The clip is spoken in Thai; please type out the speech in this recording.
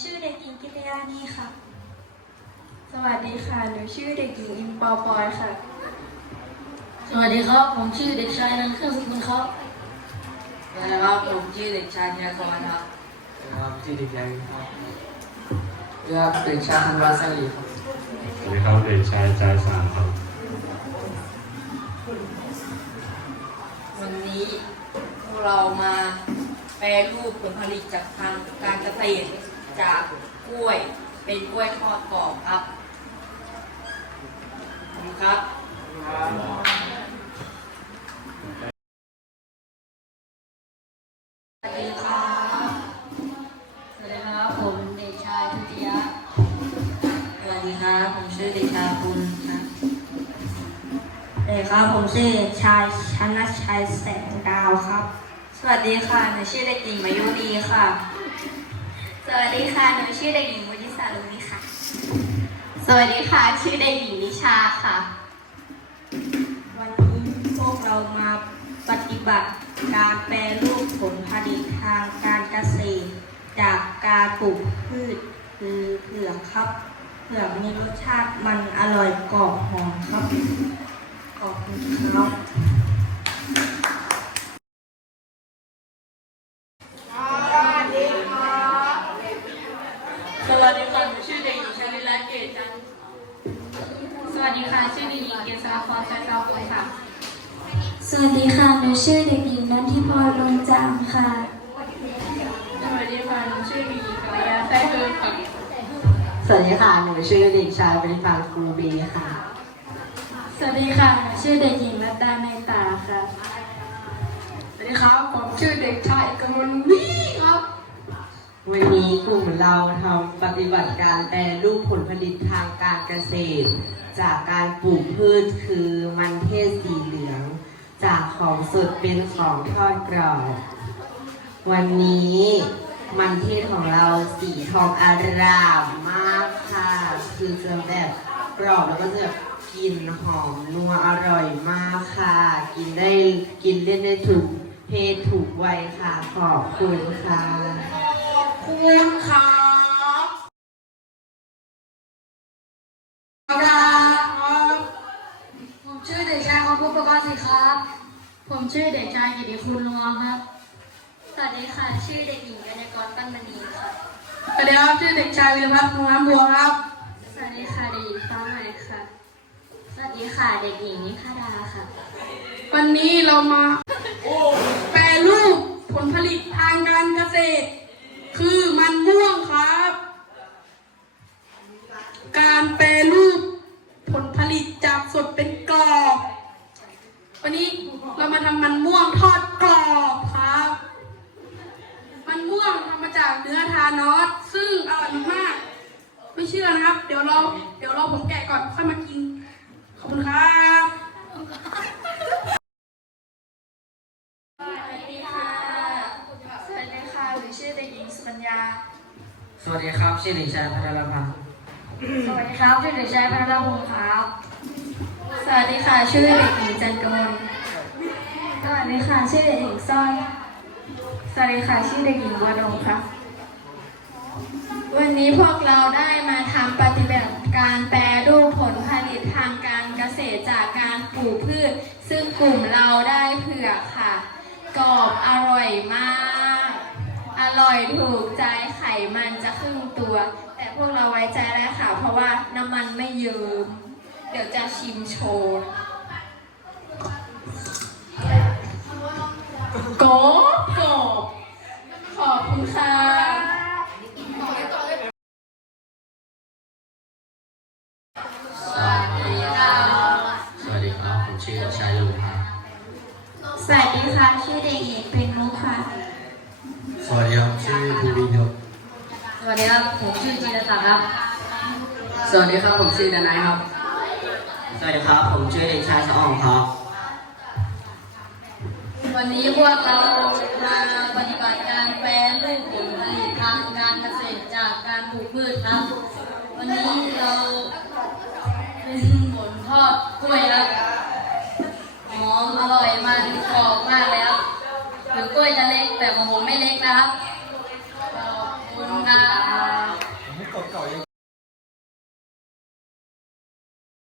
ชื่อเด็กหญิงกิตยานีค่ะ สวัสดีค่ะ หนูชื่อเด็กหญิงอิมปอปอยค่ะ สวัสดีครับ ผมชื่อเด็กชายนันท์เครื่องสกุลครับสวัสดีครับ ผมชื่อเด็กชายธีรกรครับครับชื่อเด็กชายครับเรียกเด็กชายธันวาสลีครับสวัสดีครับเด็กชายจายสามครับ วันนี้พวกเรามาแปรรูปผลผลิตจากทางการเกษตร จากกล้วยเป็นกล้วยทอดกรอบครับขอบคุณครับสวัสดีครับสวัสดีครับผมเด็กชายทุติยะสวัสดีครับผมชื่อเด็กชายคุณครับเด็กครับผมชื่อเด็กชายชนะชัยแสงดาวครับ สวัสดีค่ะหนูชื่อเด็กหญิงมายุรีค่ะ สวัสดีค่ะ หนูชื่อเด็กหญิงวุฒิสารุณีค่ะ สวัสดีค่ะ ชื่อเด็กหญิงนิชาค่ะ วันนี้พวกเรามาปฏิบัติการแปรรูปผลผลิตทางการเกษตร จากการปลูกพืชคือเผือกครับเผือกมีรสชาติมันอร่อยกรอบหอมครับขอบคุณครับ สวัสดีค่ะหนูชื่อเด็กหญิงชลิรัตน์เกตจันทร์ สวัส ดีค่ะ ชื่อเด็กหญิงเกษราพรชัยเจ้าคุณค่ะ สวัสดีค่ะ หนูชื่อเด็กหญิงนันทิพรลงจามค่ะ สวัสดีค่ะ หนูชื่อเด็กหญิงกัลยาไส้เพิ่มค่ะ สวัสดีค่ะ หนูชื่อเด็กชายบริพันธ์ครูบีค่ะ สวัสดีค่ะ หนูชื่อเด็กหญิงรัตดาในตาค่ะ สวัสดีครับ ผมชื่อเด็กชายกมลวีครับ วันนี้กลุ่มเราทำปฏิบัติการแปรรูปผลผลิตทางการเกษตร จากการปลูกพืชคือมันเทศสีเหลือง จากของสดเป็นของทอดกรอบ วันนี้มันเทศของเราสีทองอารามมากค่ะ คือจะแบบกรอบแล้วก็จะแบบกลิ่นหอมนัวอร่อยมากค่ะ กินได้กินเล่นได้ถูกเพศถูกวัยค่ะ ขอบคุณค่ะ คุณครับผมชื่อเด็กชายของผู้ประกอบสิครับ ผมชื่อเด็กชายกิติคุณลวงครับ สวัสดีค่ะ ชื่อเด็กหญิงกัญญากรปั้นมณีค่ะ สวัสดีครับชื่อเด็กชายวิรพัฒน์พงษ์น้ำบัวครับ สวัสดีค่ะเด็กหญิงฟ้าใหม่ค่ะ สวัสดีค่ะเด็กหญิงนิคาดาค่ะ วันนี้เรามาแปรรูปผลผลิตทางการเกษตร คือมันม่วงครับ การแปรรูปผลผลิตจากสดเป็นกรอบ วันนี้เรามาทำมันม่วงทอดกรอบครับ มันม่วงทำมาจากเนื้อทานอสซึ่งอร่อยมาก ไม่เชื่อนะครับ เดี๋ยวเราเดี๋ยวเราผมแกะก่อนค่อยมากิน ขอบคุณครับ ญิงสุกัญญา สวัสดีครับชื่อเด็กชายพัทรพันธ์สวัสดีครับชื่อเด็กชายพัทรพงศ์ครับ สวัสดีค่ะชื่อเด็กหญิงจันกมลสวัสดีค่ะชื่อเด็กหญิงสร้อย สวัสดีค่ะชื่อเด็กหญิงวานงครับ วันนี้พวกเราได้มาทำปฏิบัติการแปรรูปผลผลิตทางการเกษตรจากการปลูกพืช ซึ่งกลุ่มเราได้เผือกค่ะกรอบอร่อยมากอ ร่อยถูกใจไขมันจะครึ่งตัว แต่พวกเราไว้ใจได้ค่ะ เพราะว่าน้ำมันไม่เยิ้มเดี๋ยวจะชิมโชว์โกบโกบขอบคุณค่ะสวัสดีครับสวัสดีครับผมชื่อเด็กชายลุงครับสวัสดีค่ะ ชื่อเด็กหญิงเป็นมุกค่ะส วัสดีครับชื่อภูรินครับสวัสดีครับ ผมชื่อจิรศักดิ์ครับ สวัสดีครับ ผมชื่อดนายครับ สวัสดีครับ ผมชื่อเด็กชายสะอ่องครับ วันนี้พวกเรามาปฏิบัติการแปรรูปผลผลิตทางการเกษตรจากการปลูกพืชครับ วันนี้เราเป็นผลทอดกล้วยครับหอมอร่อยมันกรอบมากเลยครับถึงกล้วยจะเล็กแต่ของผ